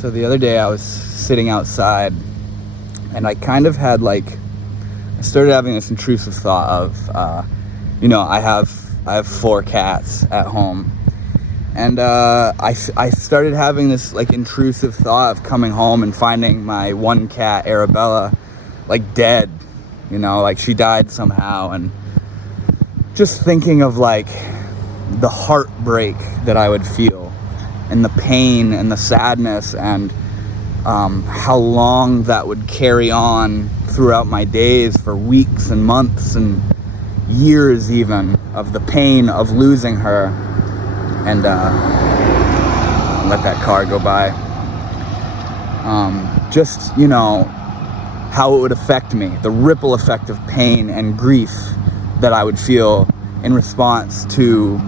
So the other day I was sitting outside and I kind of had I started having this intrusive thought of, I have 4 cats at home. And I started having this intrusive thought of coming home and finding my one cat, Arabella, dead, she died somehow. And just thinking of the heartbreak that I would feel and the pain and the sadness and how long that would carry on throughout my days for weeks and months and years even, of the pain of losing her. And let that car go by. How it would affect me, the ripple effect of pain and grief that I would feel in response to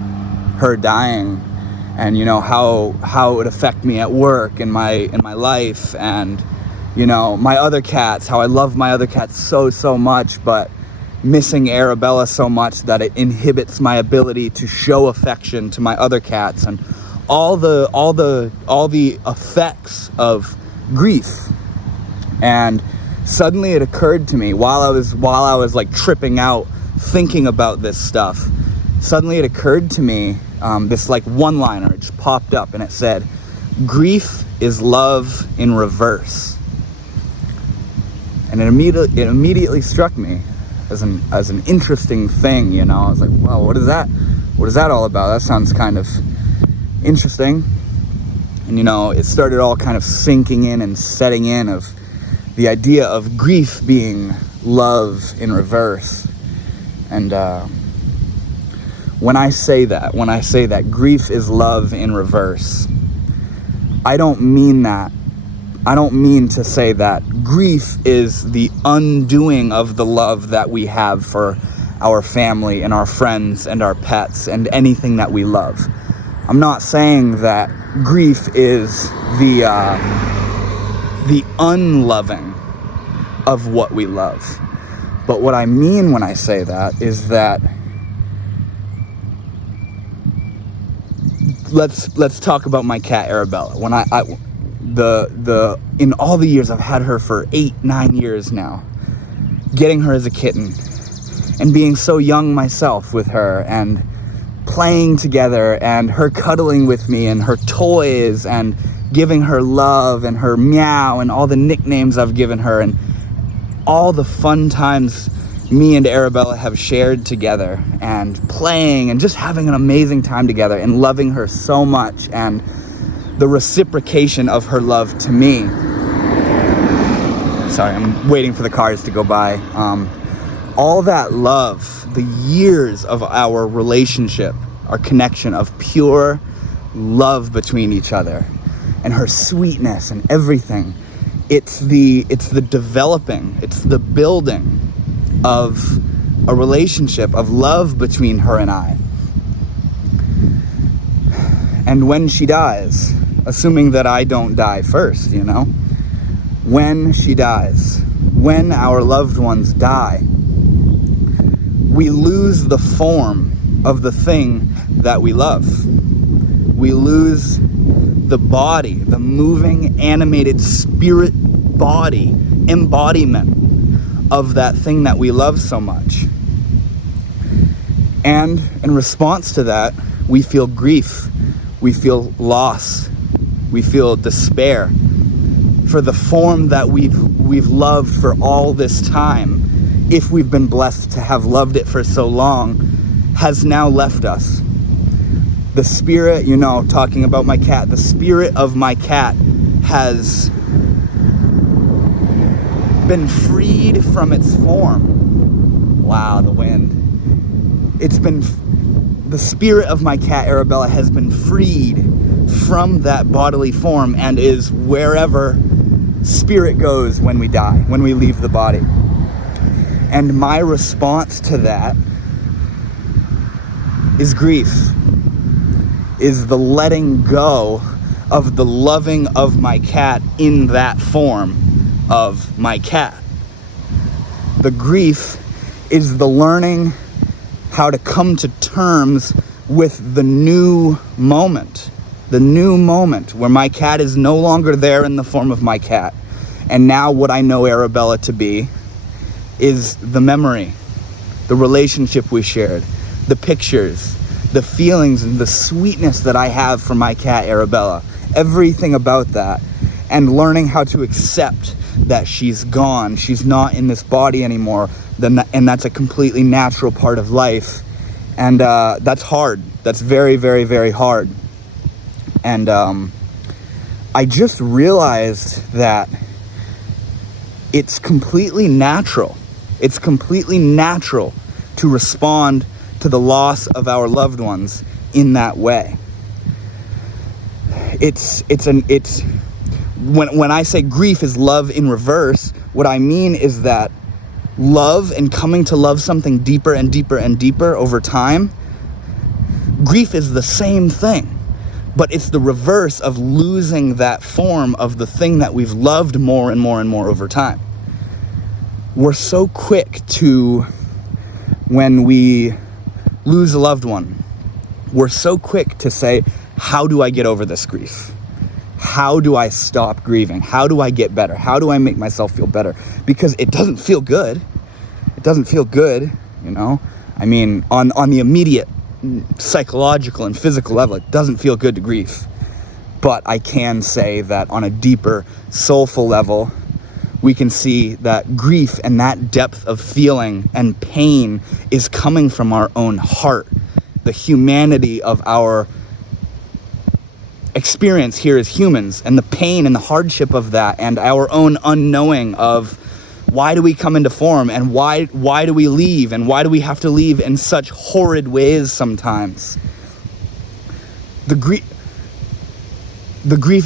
her dying, and how it would affect me at work and in my life, and my other cats, how I love my other cats so much, but missing Arabella so much that it inhibits my ability to show affection to my other cats, and all the effects of grief. And suddenly it occurred to me while I was tripping out thinking about this stuff, suddenly it occurred to me, this one-liner, it just popped up and it said, "Grief is love in reverse." And it immediately struck me as an interesting thing, I was like, wow, what is that all about? That sounds kind of interesting. And it started all kind of sinking in and setting in of the idea of grief being love in reverse. And when I say that grief is love in reverse, I don't mean that. I don't mean to say that grief is the undoing of the love that we have for our family and our friends and our pets and anything that we love. I'm not saying that grief is the unloving of what we love. But what I mean when I say that is that let's talk about my cat Arabella. When in all the years I've had her for 8-9 years now, getting her as a kitten and being so young myself with her and playing together and her cuddling with me and her toys and giving her love and her meow and all the nicknames I've given her and all the fun times me and Arabella have shared together and playing and just having an amazing time together and loving her so much, and the reciprocation of her love to me. Sorry, I'm waiting for the cars to go by. All that love, the years of our relationship, our connection of pure love between each other, and her sweetness and everything. It's the developing, it's the building of a relationship of love between her and I. And when she dies, assuming that I don't die first, when she dies, when our loved ones die, we lose the form of the thing that we love. We lose the body, the moving, animated spirit body, embodiment of that thing that we love so much. And in response to that, we feel grief, we feel loss, we feel despair for the form that we've loved for all this time. If we've been blessed to have loved it for so long, has now left us. The spirit, talking about my cat, the spirit of my cat has been freed from its form. Wow, the wind. The spirit of my cat Arabella has been freed from that bodily form and is wherever spirit goes when we die, when we leave the body. And my response to that is grief, is the letting go of the loving of my cat in that form of my cat. The grief is the learning how to come to terms with the new moment the new moment where my cat is no longer there in the form of my cat. And now what I know Arabella to be is the memory, the relationship we shared, the pictures, the feelings, and the sweetness that I have for my cat Arabella. Everything about that. And learning how to accept that she's gone. She's not in this body anymore. And that's a completely natural part of life. And that's hard. That's very, very, very hard. And I just realized that it's completely natural. It's completely natural to respond to the loss of our loved ones in that way. When I say grief is love in reverse, what I mean is that love and coming to love something deeper and deeper and deeper over time, grief is the same thing, but it's the reverse of losing that form of the thing that we've loved more and more and more over time. We're so quick to, when we lose a loved one, we're so quick to say, how do I get over this grief? How do I stop grieving? How do I get better? How do I make myself feel better? Because it doesn't feel good. It doesn't feel good, you know? I mean, on the immediate psychological and physical level, it doesn't feel good to grieve. But I can say that on a deeper, soulful level, we can see that grief and that depth of feeling and pain is coming from our own heart. The humanity of our experience here as humans, and the pain and the hardship of that, and our own unknowing of why do we come into form, and why do we leave, and why do we have to leave in such horrid ways sometimes. The grief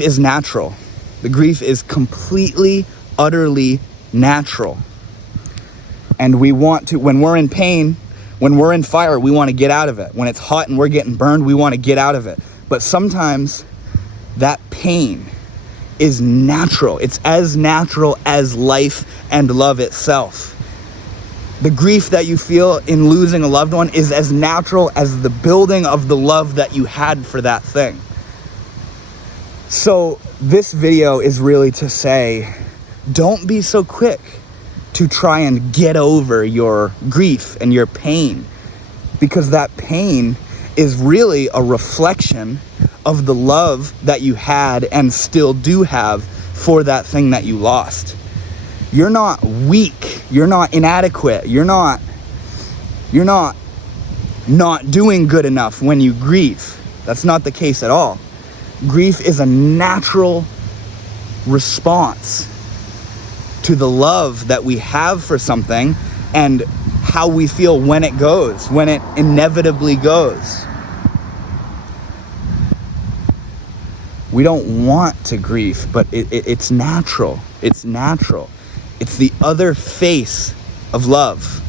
is natural. The grief is completely, utterly natural. And we want to, when we're in pain, when we're in fire, we want to get out of it. When it's hot and we're getting burned, we want to get out of it. But sometimes that pain is natural. It's as natural as life and love itself. The grief that you feel in losing a loved one is as natural as the building of the love that you had for that thing. So this video is really to say, don't be so quick to try and get over your grief and your pain, because that pain is really a reflection of the love that you had and still do have for that thing that you lost. You're not weak. You're not inadequate. You're not doing good enough when you grieve. That's not the case at all. Grief is a natural response to the love that we have for something and how we feel when it goes, when it inevitably goes. We don't want to grieve, but it's natural. It's natural. It's the other face of love.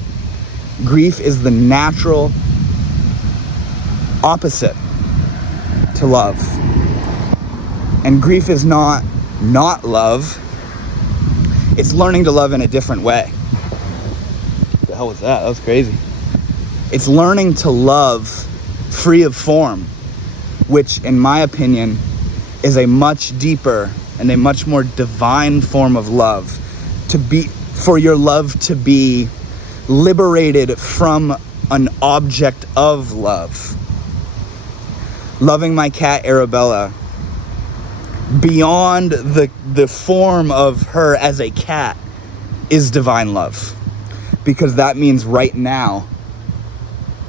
Grief is the natural opposite to love. And grief is not love. It's learning to love in a different way. What the hell was that? That was crazy. It's learning to love free of form, which, in my opinion, is a much deeper and a much more divine form of love. For your love to be liberated from an object of love. Loving my cat Arabella beyond the form of her as a cat is divine love, because that means right now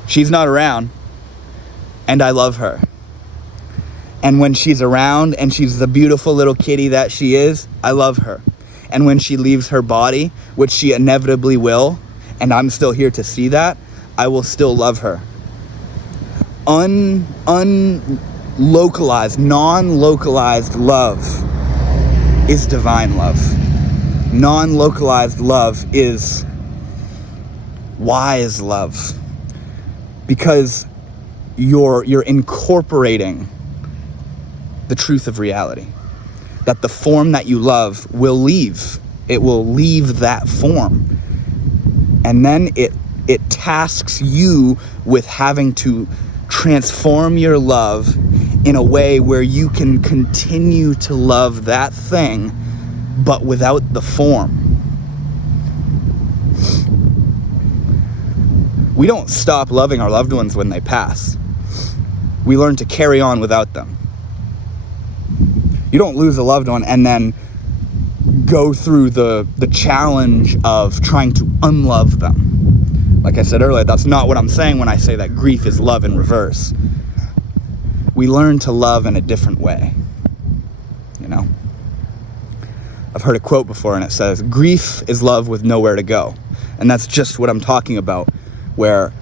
she's not around and I love her. And when she's around and she's the beautiful little kitty that she is, I love her. And when she leaves her body, which she inevitably will, and I'm still here to see that, I will still love her. Unlocalized, non-localized love is divine love. Non-localized love is wise love, because you're incorporating the truth of reality, that the form that you love will leave. It will leave that form. And then it tasks you with having to transform your love in a way where you can continue to love that thing, but without the form. We don't stop loving our loved ones when they pass. We learn to carry on without them. You don't lose a loved one and then go through the challenge of trying to unlove them. Like I said earlier, that's not what I'm saying when I say that grief is love in reverse. We learn to love in a different way, you know? I've heard a quote before, and it says, grief is love with nowhere to go. And that's just what I'm talking about, where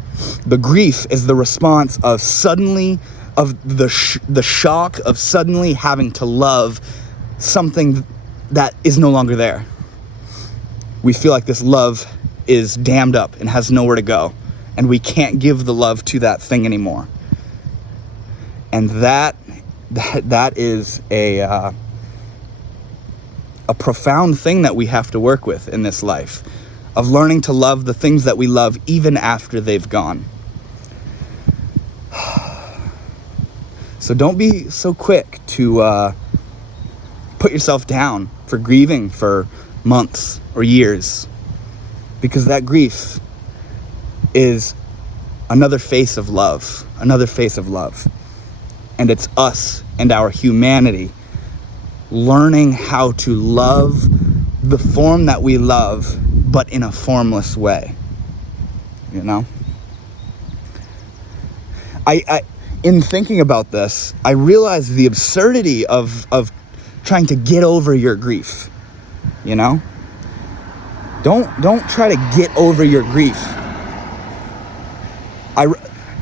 the grief is the response of suddenly, of the shock of suddenly having to love something that is no longer there. We feel like this love is dammed up and has nowhere to go, and we can't give the love to that thing anymore. And that is a profound thing that we have to work with in this life, of learning to love the things that we love even after they've gone. So don't be so quick to put yourself down for grieving for months or years, because that grief is another face of love, And it's us and our humanity learning how to love the form that we love, but in a formless way, you know? I in thinking about this, I realized the absurdity of trying to get over your grief, you know? Don't try to get over your grief.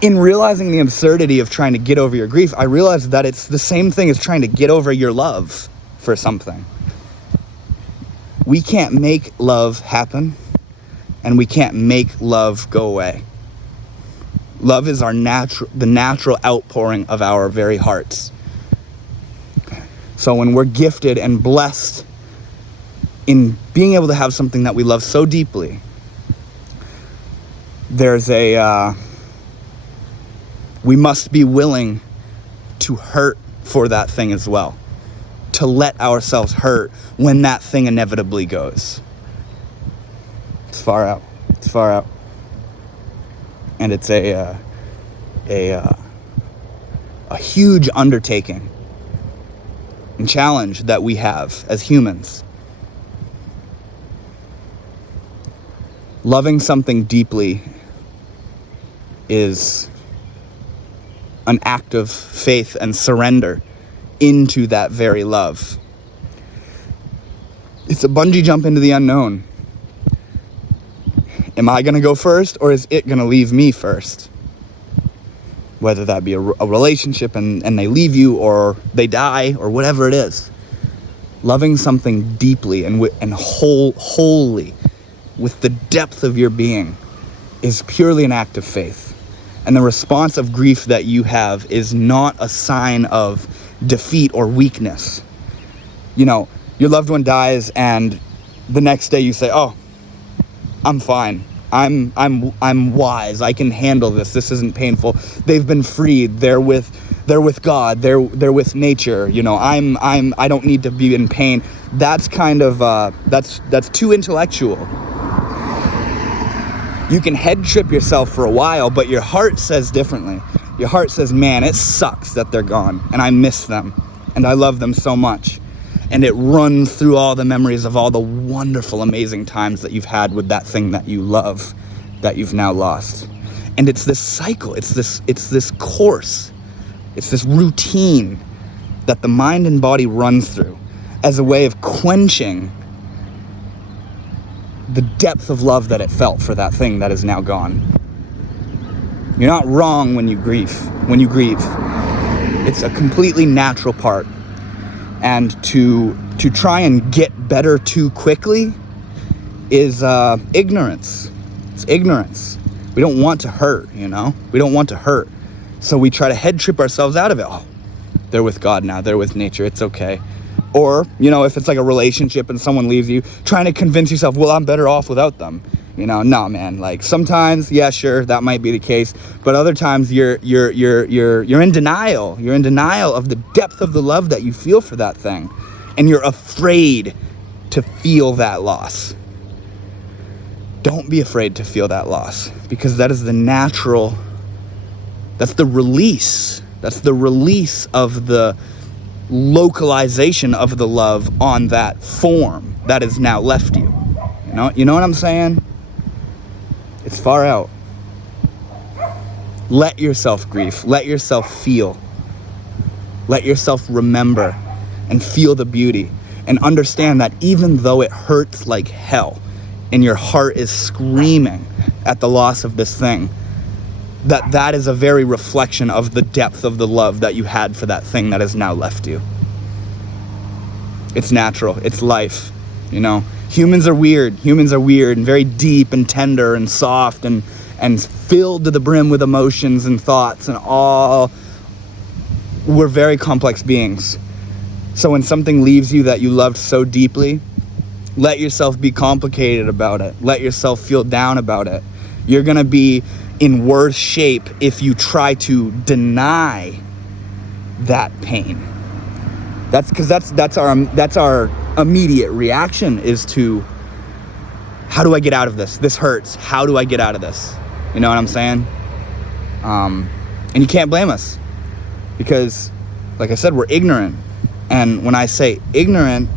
In realizing the absurdity of trying to get over your grief, I realized that it's the same thing as trying to get over your love for something. We can't make love happen, and we can't make love go away. Love is the natural outpouring of our very hearts. So when we're gifted and blessed in being able to have something that we love so deeply, there's we must be willing to hurt for that thing as well, to let ourselves hurt when that thing inevitably goes. It's far out. And it's a huge undertaking and challenge that we have as humans. Loving something deeply is an act of faith and surrender into that very love. It's a bungee jump into the unknown. Am I going to go first, or is it going to leave me first? Whether that be a relationship and they leave you, or they die, or whatever it is. Loving something deeply and wholly, with the depth of your being, is purely an act of faith. And the response of grief that you have is not a sign of defeat or weakness. You know, your loved one dies, and the next day you say, "Oh, I'm fine. I'm wise. I can handle this. This isn't painful. They've been freed. They're with God. They're with nature. You know, I don't need to be in pain." That's kind of that's too intellectual. You can head trip yourself for a while, but your heart says differently. Your heart says, "Man, it sucks that they're gone, and I miss them, and I love them so much." And it runs through all the memories of all the wonderful, amazing times that you've had with that thing that you love, that you've now lost. And it's this cycle, it's this course, it's this routine that the mind and body runs through as a way of quenching the depth of love that it felt for that thing that is now gone. You're not wrong when you grieve. It's a completely natural part. And to try and get better too quickly is ignorance. It's ignorance. We don't want to hurt, you know? We don't want to hurt. So we try to head trip ourselves out of it. Oh, they're with God now. They're with nature. It's okay. Or, you know, if it's like a relationship and someone leaves you, trying to convince yourself, well, I'm better off without them. You know, no, man. Like sometimes, yeah, sure, that might be the case, but other times you're in denial. You're in denial of the depth of the love that you feel for that thing, and you're afraid to feel that loss. Don't be afraid to feel that loss, because that is the natural. That's the release. That's the release of the localization of the love on that form that has now left you. You know what I'm saying? It's far out. Let yourself grieve. Let yourself feel. Let yourself remember and feel the beauty, and understand that even though it hurts like hell and your heart is screaming at the loss of this thing, that is a very reflection of the depth of the love that you had for that thing that has now left you. It's natural. It's life. You know, humans are weird. Humans are weird and very deep and tender and soft and filled to the brim with emotions and thoughts and all. We're very complex beings. So when something leaves you that you loved so deeply, let yourself be complicated about it. Let yourself feel down about it. You're going to be in worse shape if you try to deny that pain. That's our immediate reaction, is to, how do I get out of this? This hurts. How do I get out of this? You know what I'm saying? And you can't blame us, because, like I said, we're ignorant. And when I say ignorant,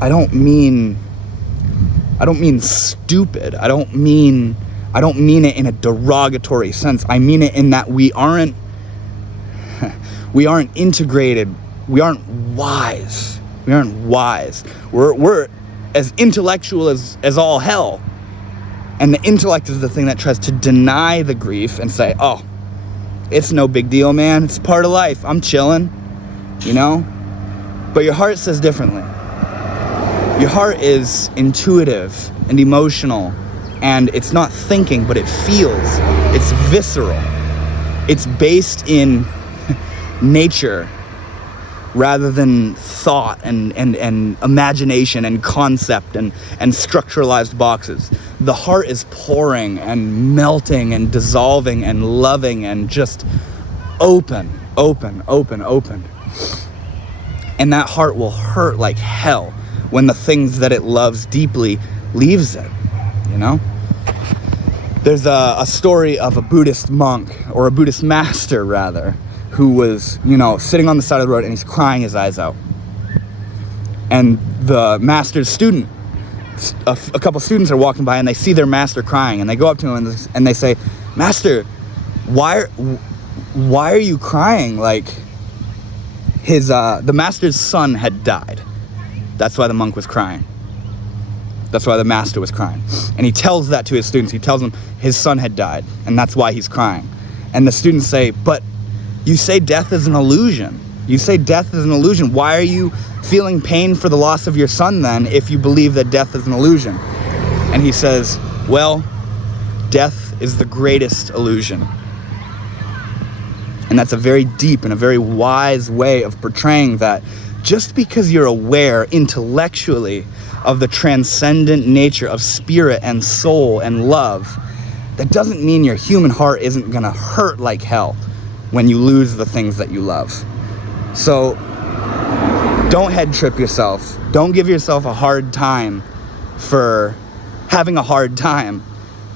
I don't mean stupid. I don't mean it in a derogatory sense. I mean it in that we aren't integrated. We aren't wise. We're as intellectual as all hell. And the intellect is the thing that tries to deny the grief and say, oh, it's no big deal, man. It's part of life. I'm chilling, you know? But your heart says differently. Your heart is intuitive and emotional, and it's not thinking, but it feels. It's visceral. It's based in nature rather than thought and imagination and concept and structuralized boxes. The heart is pouring and melting and dissolving and loving and just open. And that heart will hurt like hell when the things that it loves deeply leaves it, you know? There's a story of a Buddhist monk, or a Buddhist master rather, who was, you know, sitting on the side of the road and he's crying his eyes out. And the master's student, a couple students are walking by and they see their master crying, and they go up to him and they say, "Master, why are you crying?" Like, the master's son had died. That's why the monk was crying. That's why the master was crying. And he tells that to his students. He tells them his son had died, and that's why he's crying. And the students say, "But you say death is an illusion. You say death is an illusion. Why are you feeling pain for the loss of your son then, if you believe that death is an illusion?" And he says, "Well, death is the greatest illusion." And that's a very deep and a very wise way of portraying that just because you're aware intellectually of the transcendent nature of spirit and soul and love, that doesn't mean your human heart isn't gonna hurt like hell when you lose the things that you love. So don't head trip yourself. Don't give yourself a hard time for having a hard time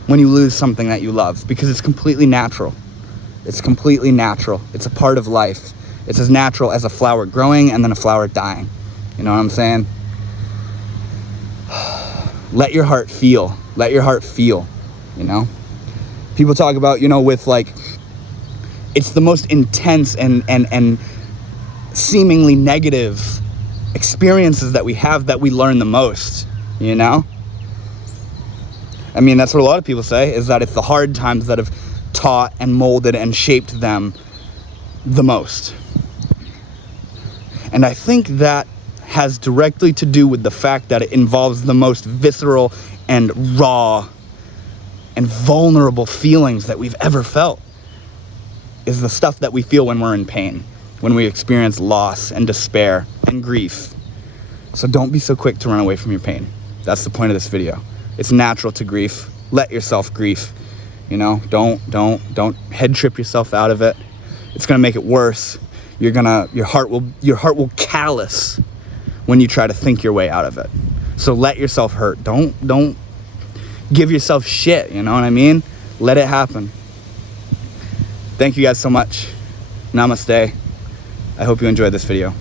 when you lose something that you love, because it's completely natural. It's completely natural. It's a part of life. It's as natural as a flower growing and then a flower dying. You know what I'm saying? Let your heart feel. Let your heart feel, you know? People talk about, you know, with like, it's the most intense and seemingly negative experiences that we have that we learn the most, you know? I mean, that's what a lot of people say, is that it's the hard times that have taught and molded and shaped them the most. And I think that has directly to do with the fact that it involves the most visceral and raw and vulnerable feelings that we've ever felt, is the stuff that we feel when we're in pain, when we experience loss and despair and grief. So don't be so quick to run away from your pain. That's the point of this video. It's natural to grieve. let yourself grief. You know, don't head trip yourself out of it. It's gonna make it worse. Your heart will callous when you try to think your way out of it. So let yourself hurt. Don't give yourself shit, you know what I mean? Let it happen. Thank you guys so much. Namaste. I hope you enjoyed this video.